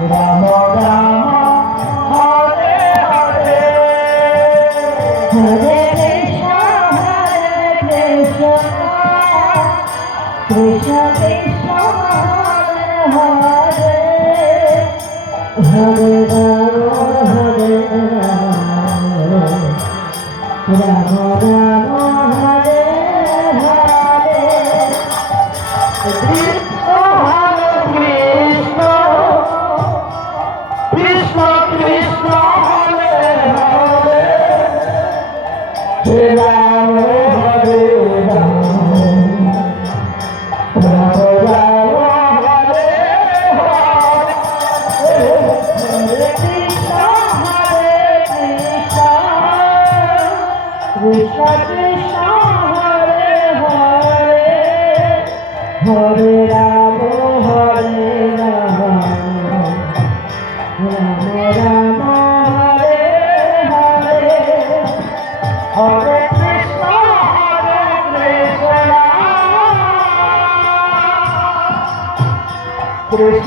Ram Ram Hare Hare Hare Krishna Krishna Krishna Hare Hare Hare Ram Ram Hare Hare Krishna Hare Krishna Krishna Krishna Hare Hare Ram Hare Ram Ram Ram Hare Hare Hare Krishna Krishna Krishna Hare Hare Hare Ram Ram Ram Hare Hare Hare Krishna Krishna